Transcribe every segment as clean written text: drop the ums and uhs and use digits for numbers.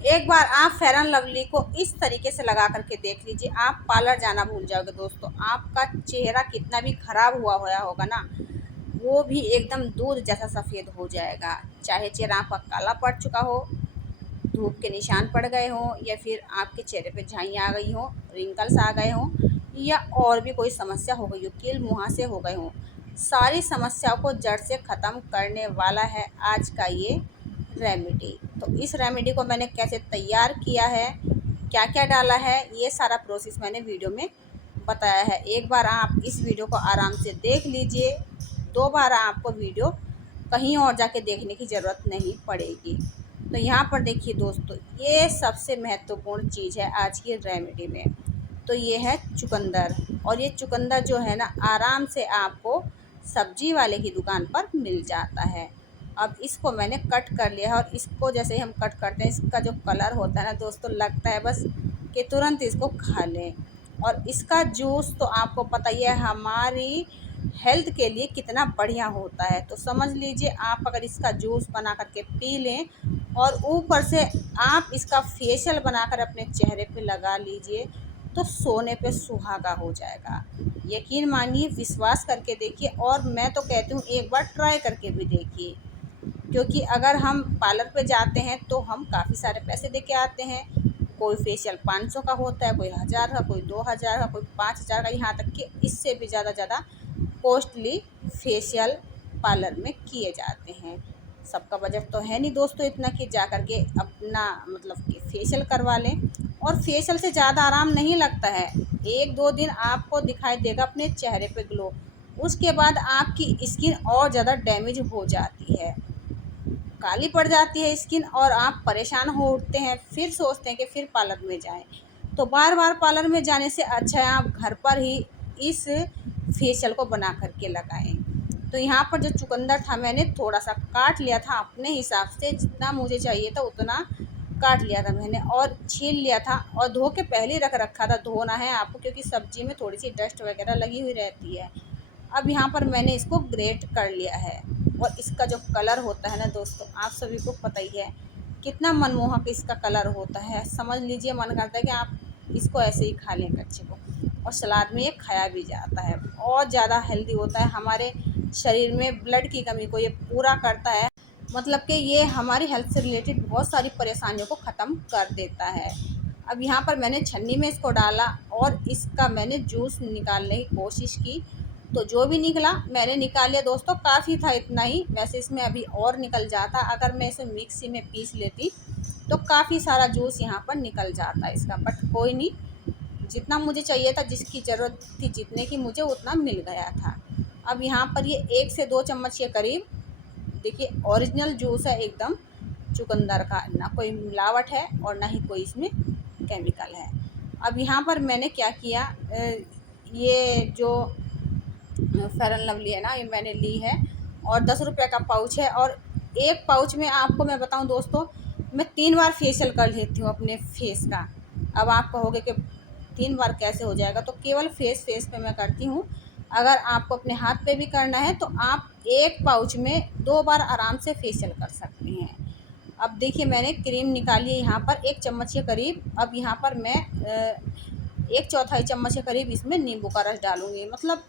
एक बार आप fair and lovely को इस तरीके से लगा करके देख लीजिए, आप पार्लर जाना भूल जाओगे दोस्तों। आपका चेहरा कितना भी खराब हुआ होया होगा ना, वो भी एकदम दूध जैसा सफ़ेद हो जाएगा। चाहे चेहरा आपका काला पड़ चुका हो, धूप के निशान पड़ गए हों, या फिर आपके चेहरे पे झाइयाँ आ गई हों, रिंकल्स आ गए हों, या और भी कोई समस्या हो गई हो, कील मुहासे हो गए हों, सारी समस्याओं को जड़ से ख़त्म करने वाला है आज का ये रेमेडी। तो इस रेमेडी को मैंने कैसे तैयार किया है, क्या क्या डाला है, ये सारा प्रोसेस मैंने वीडियो में बताया है। एक बार आप इस वीडियो को आराम से देख लीजिए, दोबारा आपको वीडियो कहीं और जाके देखने की ज़रूरत नहीं पड़ेगी। तो यहाँ पर देखिए दोस्तों, ये सबसे महत्वपूर्ण चीज़ है आज की रेमेडी में। तो ये है चुकंदर, और ये चुकंदर जो है ना, आराम से आपको सब्जी वाले की दुकान पर मिल जाता है। अब इसको मैंने कट कर लिया है, और इसको जैसे ही हम कट करते हैं, इसका जो कलर होता है ना दोस्तों, लगता है बस कि तुरंत इसको खा लें। और इसका जूस तो आपको पता ही है हमारी हेल्थ के लिए कितना बढ़िया होता है। तो समझ लीजिए, आप अगर इसका जूस बना करके पी लें, और ऊपर से आप इसका फेशियल बनाकर अपने चेहरे पे लगा लीजिए, तो सोने पे सुहागा हो जाएगा। यकीन मानिए, विश्वास करके देखिए, और मैं तो कहती हूँ एक बार ट्राई करके भी देखिए। क्योंकि अगर हम पार्लर पे जाते हैं तो हम काफ़ी सारे पैसे दे के आते हैं। कोई फेशियल 500 का होता है, कोई 1000 का, कोई 2000 का, कोई 5000 का, यहाँ तक कि इससे भी ज़्यादा कॉस्टली फेशियल पार्लर में किए जाते हैं। सबका बजट तो है नहीं दोस्तों इतना कि जा कर के अपना मतलब कि फेशियल करवा लें। और फेशियल से ज़्यादा आराम नहीं लगता है। 1-2 दिन आपको दिखाई देगा अपने चेहरे पे ग्लो, उसके बाद आपकी स्किन और ज़्यादा डैमेज हो जाती है, काली पड़ जाती है स्किन, और आप परेशान हो उठते हैं, फिर सोचते हैं कि फिर पार्लर में जाएं। तो बार बार पार्लर में जाने से अच्छा है आप घर पर ही इस फेशियल को बना करके लगाएं। तो यहाँ पर जो चुकंदर था, मैंने थोड़ा सा काट लिया था अपने हिसाब से, जितना मुझे चाहिए था उतना काट लिया था मैंने, और छील लिया था, और धो के पहले ही रख रखा था। धोना है आपको, क्योंकि सब्जी में थोड़ी सी डस्ट वगैरह लगी हुई रहती है। अब यहाँ पर मैंने इसको ग्रेट कर लिया है, और इसका जो कलर होता है ना दोस्तों, आप सभी को पता ही है कितना मनमोहक इसका कलर होता है। समझ लीजिए, मन करता है कि आप इसको ऐसे ही खा लें कच्चे को, और सलाद में ये खाया भी जाता है। और ज़्यादा हेल्दी होता है, हमारे शरीर में ब्लड की कमी को ये पूरा करता है। मतलब कि ये हमारी हेल्थ से रिलेटेड बहुत सारी परेशानियों को ख़त्म कर देता है। अब यहाँ पर मैंने छन्नी में इसको डाला, और इसका मैंने जूस निकालने की कोशिश की। तो जो भी निकला मैंने निकाल लिया दोस्तों, काफ़ी था इतना ही। वैसे इसमें अभी और निकल जाता, अगर मैं इसे मिक्सी में पीस लेती तो काफ़ी सारा जूस यहाँ पर निकल जाता इसका, बट कोई नहीं, जितना मुझे चाहिए था, जिसकी ज़रूरत थी जितने की मुझे, उतना मिल गया था। अब यहाँ पर ये 1 से 2 चम्मच के करीब, देखिए ओरिजिनल जूस है एकदम चुकंदर का, ना कोई मिलावट है और ना ही कोई इसमें केमिकल है। अब यहाँ पर मैंने क्या किया, ये जो फेयर एंड लवली है ना, ये मैंने ली है, और 10 रुपये का पाउच है। और एक पाउच में आपको मैं बताऊं दोस्तों, मैं 3 बार फेशियल कर लेती हूँ अपने फेस का। अब आप कहोगे कि 3 बार कैसे हो जाएगा, तो केवल फेस पे मैं करती हूँ। अगर आपको अपने हाथ पे भी करना है तो आप एक पाउच में 2 बार आराम से फेशियल कर सकते हैं। अब देखिए, मैंने क्रीम निकाली है यहाँ पर 1 चम्मच के करीब। अब यहाँ पर मैं 1/4 चम्मच के करीब इसमें नींबू का रस डालूँगी, मतलब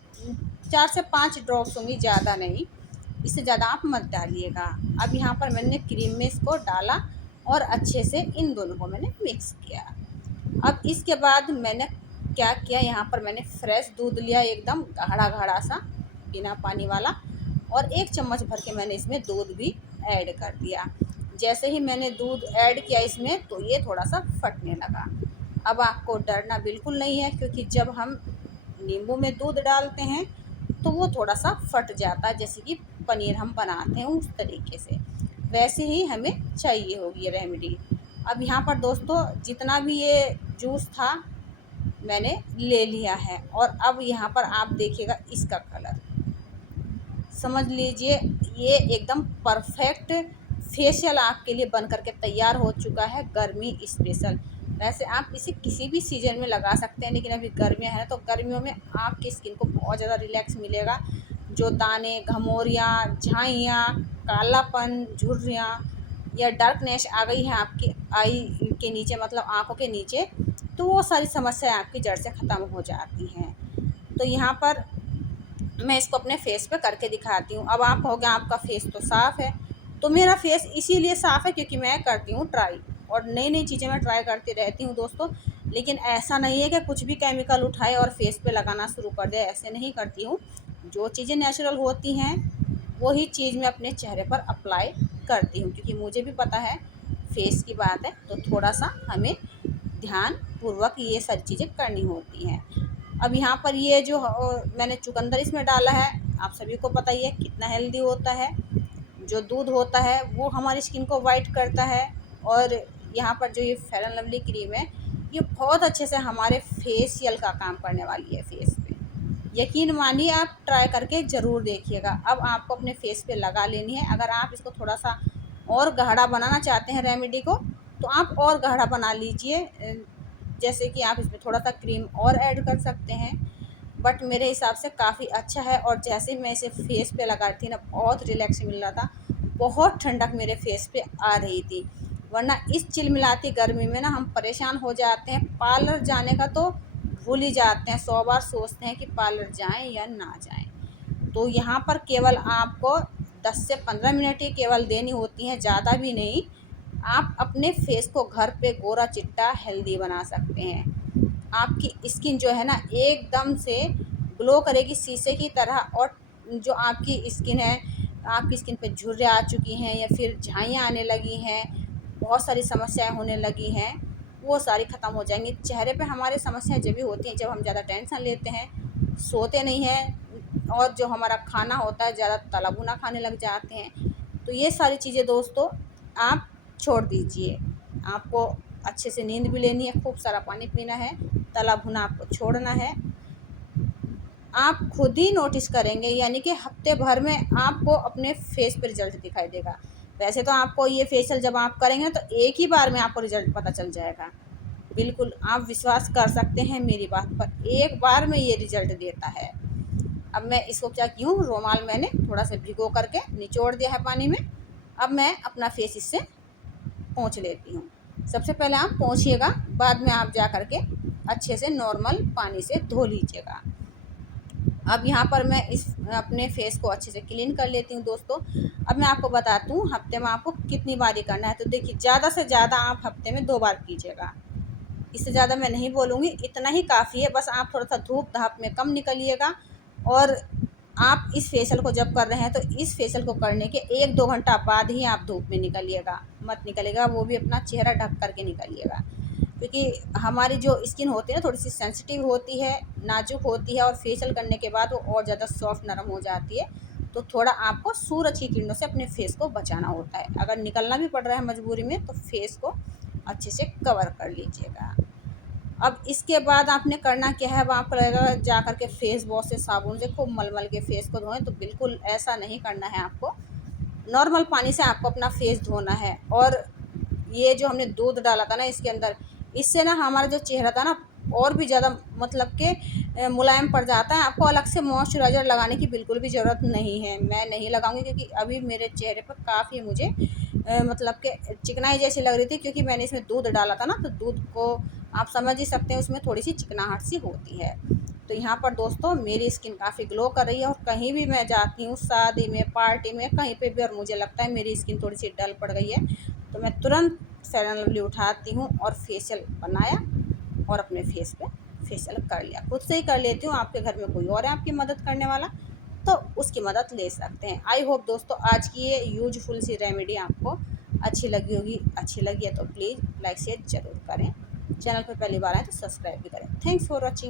4 से 5 ड्रॉप्स होंगी, ज़्यादा नहीं, इससे ज़्यादा आप मत डालिएगा। अब यहाँ पर मैंने क्रीम में इसको डाला, और अच्छे से इन दोनों को मैंने मिक्स किया। अब इसके बाद मैंने क्या किया, यहाँ पर मैंने फ्रेश दूध लिया, एकदम गाढ़ा गाढ़ा सा, बिना पानी वाला, और 1 चम्मच भर के मैंने इसमें दूध भी ऐड कर दिया। जैसे ही मैंने दूध ऐड किया इसमें, तो ये थोड़ा सा फटने लगा। अब आपको डरना बिल्कुल नहीं है, क्योंकि जब हम नींबू में दूध डालते हैं तो वो थोड़ा सा फट जाता है, जैसे कि पनीर हम बनाते हैं उस तरीके से, वैसे ही हमें चाहिए होगी ये रेमेडी। अब यहाँ पर दोस्तों, जितना भी ये जूस था मैंने ले लिया है, और अब यहाँ पर आप देखिएगा इसका कलर, समझ लीजिए ये एकदम परफेक्ट फेशियल आपके लिए बन करके तैयार हो चुका है, गर्मी स्पेशल। वैसे आप इसे किसी भी सीज़न में लगा सकते हैं, लेकिन अभी गर्मियाँ हैं तो गर्मियों में आपकी स्किन को बहुत ज़्यादा रिलैक्स मिलेगा। जो दाने, घमौरियाँ, झाइयाँ, कालापन, झुर्रियाँ, या डार्कनेस आ गई है आपकी आई के नीचे, मतलब आँखों के नीचे, तो वो सारी समस्याएं आपकी जड़ से ख़त्म हो जाती हैं। तो यहाँ पर मैं इसको अपने फेस पे करके दिखाती हूँ। अब आप कहोगे आपका फेस तो साफ़ है, तो मेरा फेस इसीलिए साफ़ है क्योंकि मैं करती हूँ ट्राई, और नई नई चीज़ें मैं ट्राई करती रहती हूँ दोस्तों। लेकिन ऐसा नहीं है कि कुछ भी केमिकल उठाए और फेस पे लगाना शुरू कर दे, ऐसे नहीं करती हूँ। जो चीज़ें नेचुरल होती हैं वही चीज़ मैं अपने चेहरे पर अप्लाई करती हूँ, क्योंकि मुझे भी पता है फेस की बात है तो थोड़ा सा हमें ध्यानपूर्वक ये सारी चीज़ें करनी होती हैं। अब यहाँ पर ये जो मैंने चुकंदर इसमें डाला है, आप सभी को पता ही है कितना हेल्दी होता है। जो दूध होता है वो हमारी स्किन को वाइट करता है, और यहाँ पर जो ये फेयर एंड लवली क्रीम है ये बहुत अच्छे से हमारे फेशियल का काम करने वाली है फेस पे। यकीन मानिए, आप ट्राई करके ज़रूर देखिएगा। अब आपको अपने फेस पे लगा लेनी है। अगर आप इसको थोड़ा सा और गाढ़ा बनाना चाहते हैं रेमेडी को, तो आप और गाढ़ा बना लीजिए, जैसे कि आप इसमें थोड़ा सा क्रीम और ऐड कर सकते हैं। बट मेरे हिसाब से काफ़ी अच्छा है, और जैसे मैं इसे फेस पे लगा रही थी ना, बहुत रिलैक्स मिल रहा था, बहुत ठंडक मेरे फेस पे आ रही थी। वरना इस चिलमिलाती गर्मी में ना हम परेशान हो जाते हैं, पार्लर जाने का तो भूल ही जाते हैं, 100 बार सोचते हैं कि पार्लर जाएं या ना जाएं। तो यहाँ पर केवल आपको 10 से 15 मिनट ही केवल देनी होती हैं, ज़्यादा भी नहीं। आप अपने फेस को घर पे गोरा चिट्टा हेल्दी बना सकते हैं। आपकी स्किन जो है ना एकदम से ग्लो करेगी शीशे की तरह, और जो आपकी स्किन है, आपकी स्किन पे झुर्रियाँ आ चुकी हैं या फिर झाइयाँ आने लगी हैं, बहुत सारी समस्याएं होने लगी हैं, वो सारी ख़त्म हो जाएंगी। चेहरे पे हमारे समस्याएं जब भी होती हैं जब हम ज़्यादा टेंशन लेते हैं, सोते नहीं हैं, और जो हमारा खाना होता है ज़्यादा तला भुना खाने लग जाते हैं। तो ये सारी चीज़ें दोस्तों आप छोड़ दीजिए। आपको अच्छे से नींद भी लेनी है, खूब सारा पानी पीना है, तला भुना आपको छोड़ना है। आप खुद ही नोटिस करेंगे, यानी कि हफ्ते भर में आपको अपने फेस पर रिजल्ट दिखाई देगा। वैसे तो आपको ये फेशियल जब आप करेंगे तो एक ही बार में आपको रिजल्ट पता चल जाएगा। बिल्कुल आप विश्वास कर सकते हैं मेरी बात पर, एक बार में ये रिजल्ट देता है। अब मैं इसको क्या की हूँ, रुमाल मैंने थोड़ा सा भिगो करके निचोड़ दिया है पानी में। अब मैं अपना फेस इससे पोंछ लेती हूँ। सबसे पहले आप पोंछिएगा, बाद में आप जा कर के अच्छे से नॉर्मल पानी से धो लीजिएगा। अब यहाँ पर मैं इस अपने फेस को अच्छे से क्लीन कर लेती हूँ दोस्तों। अब मैं आपको बताती हूँ हफ्ते में आपको कितनी बार ही करना है। तो देखिए, ज़्यादा से ज़्यादा आप हफ्ते में 2 बार कीजिएगा, इससे ज़्यादा मैं नहीं बोलूँगी, इतना ही काफ़ी है। बस आप थोड़ा सा धूप धाप में कम निकलिएगा, और आप इस फेशियल को जब कर रहे हैं तो इस फेशियल को करने के 1-2 घंटा बाद ही आप धूप में निकलिएगा, मत निकलिएगा, वो भी अपना चेहरा ढक कर के निकलिएगा। क्योंकि हमारी जो स्किन होती है ना थोड़ी सी सेंसिटिव होती है, नाजुक होती है, और फेशियल करने के बाद वो और ज़्यादा सॉफ्ट नरम हो जाती है। तो थोड़ा आपको सूरज की किरणों से अपने फेस को बचाना होता है। अगर निकलना भी पड़ रहा है मजबूरी में तो फेस को अच्छे से कवर कर लीजिएगा। अब इसके बाद आपने करना क्या है, अब आपको लगेगा जा कर के फेस वॉश से साबुन से खूब मल के फेस को धोएं, तो बिल्कुल ऐसा नहीं करना है आपको। नॉर्मल पानी से आपको अपना फेस धोना है। और ये जो हमने दूध डाला था ना इसके अंदर, इससे ना हमारा जो चेहरा था ना और भी ज़्यादा मतलब कि मुलायम पड़ जाता है। आपको अलग से मॉइस्चराइज़र लगाने की बिल्कुल भी ज़रूरत नहीं है, मैं नहीं लगाऊंगी, क्योंकि अभी मेरे चेहरे पर काफ़ी मुझे मतलब कि चिकनाई जैसी लग रही थी, क्योंकि मैंने इसमें दूध डाला था ना, तो दूध को आप समझ ही सकते हैं उसमें थोड़ी सी चिकनाहट सी होती है। तो यहाँ पर दोस्तों मेरी स्किन काफ़ी ग्लो कर रही है, और कहीं भी मैं जाती हूँ, शादी में, पार्टी में, कहीं पे भी, और मुझे लगता है मेरी स्किन थोड़ी सी डल पड़ गई है, तो मैं तुरंत फेयर एंड लवली उठाती हूँ और फेशियल बनाया, और अपने फेस पे फेशियल कर लिया। खुद से ही कर लेती हूँ, आपके घर में कोई और है आपकी मदद करने वाला तो उसकी मदद ले सकते हैं। आई होप दोस्तों आज की ये यूजफुल सी रेमेडी आपको अच्छी लगी होगी। अच्छी लगी है तो प्लीज़ लाइक शेयर ज़रूर करें। चैनल पर पहली बार आए तो सब्सक्राइब भी करें। Thanks for watching.